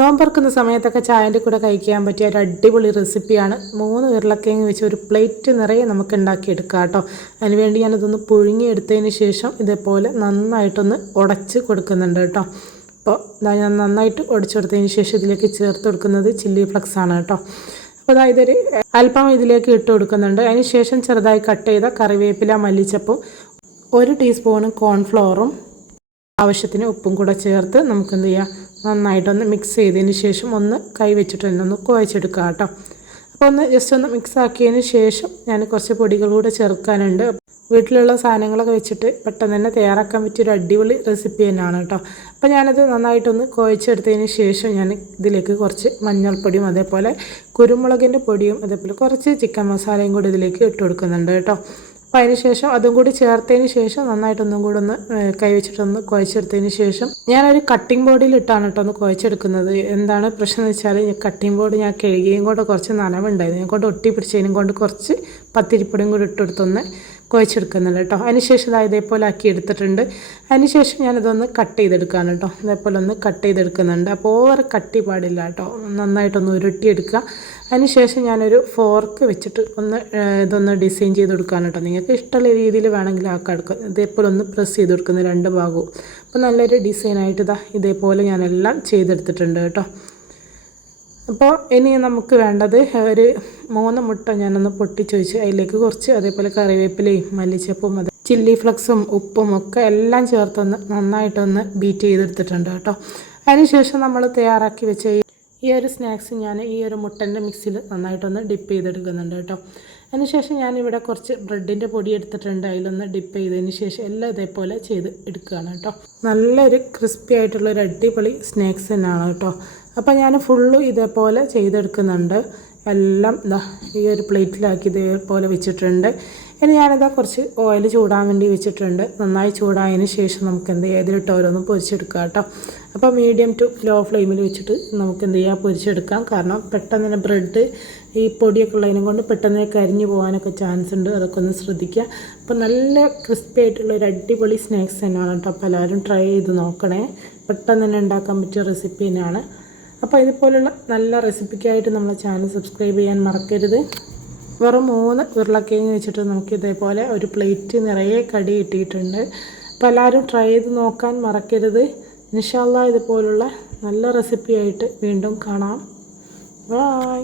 നോമ്പറക്കുന്ന സമയത്തൊക്കെ ചായൻ്റെ കൂടെ കഴിക്കാൻ പറ്റിയ ഒരു അടിപൊളി റെസിപ്പിയാണ്. 3 ഉരുളക്കിഴങ്ങ് വെച്ച് ഒരു പ്ലേറ്റ് നിറയെ നമുക്ക് ഉണ്ടാക്കിയെടുക്കാം കേട്ടോ. അതിനുവേണ്ടി ഞാനിതൊന്ന് പുഴുങ്ങിയെടുത്തതിന് ശേഷം ഇതേപോലെ നന്നായിട്ടൊന്ന് ഉടച്ച് കൊടുക്കുന്നുണ്ട് കേട്ടോ. അപ്പോൾ ഞാൻ നന്നായിട്ട് ഉടച്ചെടുത്തതിന് ശേഷം ഇതിലേക്ക് ചേർത്ത് കൊടുക്കുന്നത് ചില്ലി ഫ്ലക്സ് ആണ് കേട്ടോ. അപ്പോൾ ഇതൊരു അല്പം ഇതിലേക്ക് ഇട്ട് കൊടുക്കുന്നുണ്ട്. അതിന് ശേഷം ചെറുതായി കട്ട് ചെയ്ത കറിവേപ്പില, മല്ലിച്ചപ്പും 1 ടീസ്പൂൺ കോൺഫ്ലോറും ആവശ്യത്തിന് ഉപ്പും കൂടെ ചേർത്ത് നമുക്ക് എന്ത് ചെയ്യാം, നന്നായിട്ടൊന്ന് മിക്സ് ചെയ്തതിന് ശേഷം ഒന്ന് കൈ വെച്ചിട്ട് തന്നെ ഒന്ന് കുഴച്ചെടുക്കുക കേട്ടോ. അപ്പോൾ ഒന്ന് ജസ്റ്റ് ഒന്ന് മിക്സ് ആക്കിയതിന് ശേഷം ഞാൻ കുറച്ച് പൊടികൾ കൂടെ ചേർക്കാനുണ്ട്. വീട്ടിലുള്ള സാധനങ്ങളൊക്കെ വെച്ചിട്ട് പെട്ടെന്ന് തന്നെ തയ്യാറാക്കാൻ പറ്റിയൊരു അടിപൊളി റെസിപ്പി തന്നെയാണ് കേട്ടോ. അപ്പോൾ ഞാനത് നന്നായിട്ടൊന്ന് കുഴച്ചെടുത്തതിന് ശേഷം ഞാൻ ഇതിലേക്ക് കുറച്ച് മഞ്ഞൾപ്പൊടിയും അതേപോലെ കുരുമുളകിൻ്റെ പൊടിയും അതേപോലെ കുറച്ച് ചിക്കൻ മസാലയും കൂടി ഇതിലേക്ക് ഇട്ട് കൊടുക്കുന്നുണ്ട് കേട്ടോ. അപ്പോൾ അതിന് ശേഷം അതും കൂടി ചേർത്തതിന് ശേഷം നന്നായിട്ടൊന്നും കൂടെ ഒന്ന് കൈവച്ചിട്ടൊന്ന് കുഴച്ചെടുത്തതിന് ശേഷം ഞാനൊരു കട്ടിംഗ് ബോർഡിലിട്ടാണ് കേട്ടോ ഒന്ന് കുഴച്ചെടുക്കുന്നത്. എന്താണ് പ്രശ്നം എന്ന് വെച്ചാൽ കട്ടിംഗ് ബോർഡ് ഞാൻ കഴുകിയും കൊണ്ട് കുറച്ച് നനവുണ്ടായിരുന്നു, ഞാൻ കൊണ്ട് ഒട്ടി പിടിച്ചതിനും കൊണ്ട് കുറച്ച് പത്തിരിപ്പൊടിയും കൂടി ഇട്ടെടുത്തൊന്ന് കുഴച്ചെടുക്കുന്നുണ്ട് കേട്ടോ. അതിനുശേഷം ഇതേപോലെ ആക്കി എടുത്തിട്ടുണ്ട്. അതിനുശേഷം ഞാനിതൊന്ന് കട്ട് ചെയ്തെടുക്കുകയാണ് കേട്ടോ. ഇതേപോലെ ഒന്ന് കട്ട് ചെയ്തെടുക്കുന്നുണ്ട്. അപ്പോൾ ഓവർ കട്ടി പാടില്ല കേട്ടോ, നന്നായിട്ടൊന്ന് ഉരുട്ടിയെടുക്കുക. അതിനുശേഷം ഞാനൊരു ഫോർക്ക് വെച്ചിട്ട് ഇതൊന്ന് ഡിസൈൻ ചെയ്ത് കൊടുക്കുകയാണ് കേട്ടോ. നിങ്ങൾക്ക് ഇഷ്ടമുള്ള രീതിയിൽ വേണമെങ്കിൽ ആക്കാൻ എടുക്കുക. ഇതേപോലെ ഒന്ന് പ്രസ് ചെയ്ത് കൊടുക്കുന്ന 2 ഭാഗവും. അപ്പോൾ നല്ലൊരു ഡിസൈനായിട്ട് ഇതേപോലെ ഞാനെല്ലാം ചെയ്തെടുത്തിട്ടുണ്ട് കേട്ടോ. അപ്പോൾ ഇനി നമുക്ക് വേണ്ടത് ഒരു 3 മുട്ട ഞാനൊന്ന് പൊട്ടിച്ച് വെച്ച് അതിലേക്ക് കുറച്ച് അതേപോലെ കറിവേപ്പിലയും മല്ലിച്ചപ്പും ചില്ലി ഫ്ലക്സും ഉപ്പും ഒക്കെ എല്ലാം ചേർത്തൊന്ന് നന്നായിട്ടൊന്ന് ബീറ്റ് ചെയ്തെടുത്തിട്ടുണ്ട് കേട്ടോ. അതിനുശേഷം നമ്മൾ തയ്യാറാക്കി വെച്ച ഈ ഒരു സ്നാക്സ് ഞാൻ ഈ ഒരു മുട്ടൻ്റെ മിക്സിൽ നന്നായിട്ടൊന്ന് ഡിപ്പ് ചെയ്തെടുക്കുന്നുണ്ട് കേട്ടോ. അതിനുശേഷം ഞാനിവിടെ കുറച്ച് ബ്രെഡിൻ്റെ പൊടി എടുത്തിട്ടുണ്ട്, അതിലൊന്ന് ഡിപ്പ് ചെയ്തതിന് ശേഷം എല്ലാം ഇതേപോലെ ചെയ്ത് എടുക്കുകയാണ് കേട്ടോ. നല്ലൊരു ക്രിസ്പി ആയിട്ടുള്ളൊരു അടിപൊളി സ്നാക്സ് തന്നെയാണ് കേട്ടോ. അപ്പോൾ ഞാൻ ഫുള്ളും ഇതേപോലെ ചെയ്തെടുക്കുന്നുണ്ട്. എല്ലാം ഈ ഒരു പ്ലേറ്റിലാക്കി ഇതേപോലെ വെച്ചിട്ടുണ്ട്. ഇനി ഞാനിതാ കുറച്ച് ഓയിൽ ചൂടാൻ വേണ്ടി വെച്ചിട്ടുണ്ട്. നന്നായി ചൂടായതിന് ശേഷം നമുക്ക് എന്ത് ചെയ്യാം, ഇതിലിട്ട് ഓരോന്ന് പൊരിച്ചെടുക്കാം കേട്ടോ. അപ്പോൾ മീഡിയം ടു ലോ ഫ്ലെയിമിൽ വെച്ചിട്ട് നമുക്ക് എന്ത് ചെയ്യാം, പൊരിച്ചെടുക്കാം. കാരണം പെട്ടെന്ന് തന്നെ ബ്രെഡ് ഈ പൊടിയൊക്കെ ഉള്ളതിനെ കൊണ്ട് പെട്ടെന്ന് കരിഞ്ഞു പോകാനൊക്കെ ചാൻസ് ഉണ്ട്, അതൊക്കെ ഒന്ന് ശ്രദ്ധിക്കുക. അപ്പോൾ നല്ല ക്രിസ്പി ആയിട്ടുള്ള ഒരു അടിപൊളി സ്നാക്സ് തന്നെയാണ് കേട്ടോ. അപ്പോൾ എല്ലാവരും ട്രൈ ചെയ്ത് നോക്കണേ. പെട്ടെന്ന് തന്നെ ഉണ്ടാക്കാൻ പറ്റിയ റെസിപ്പി തന്നെയാണ്. അപ്പോൾ ഇതുപോലുള്ള നല്ല റെസിപ്പിക്കായിട്ട് നമ്മളെ ചാനൽ സബ്സ്ക്രൈബ് ചെയ്യാൻ മറക്കരുത്. വെറും 3 ഉരുളക്കിഴങ്ങ് വെച്ചിട്ട് നമുക്ക് ഇതേപോലെ ഒരു പ്ലേറ്റ് നിറയെ കടി കിട്ടിയിട്ടുണ്ട്. അപ്പോൾ എല്ലാവരും ട്രൈ ചെയ്ത് നോക്കാൻ മറക്കരുത്. ഇൻഷാ അല്ലാഹ് ഇതുപോലുള്ള നല്ല റെസിപ്പിയായിട്ട് വീണ്ടും കാണാം. ബൈ.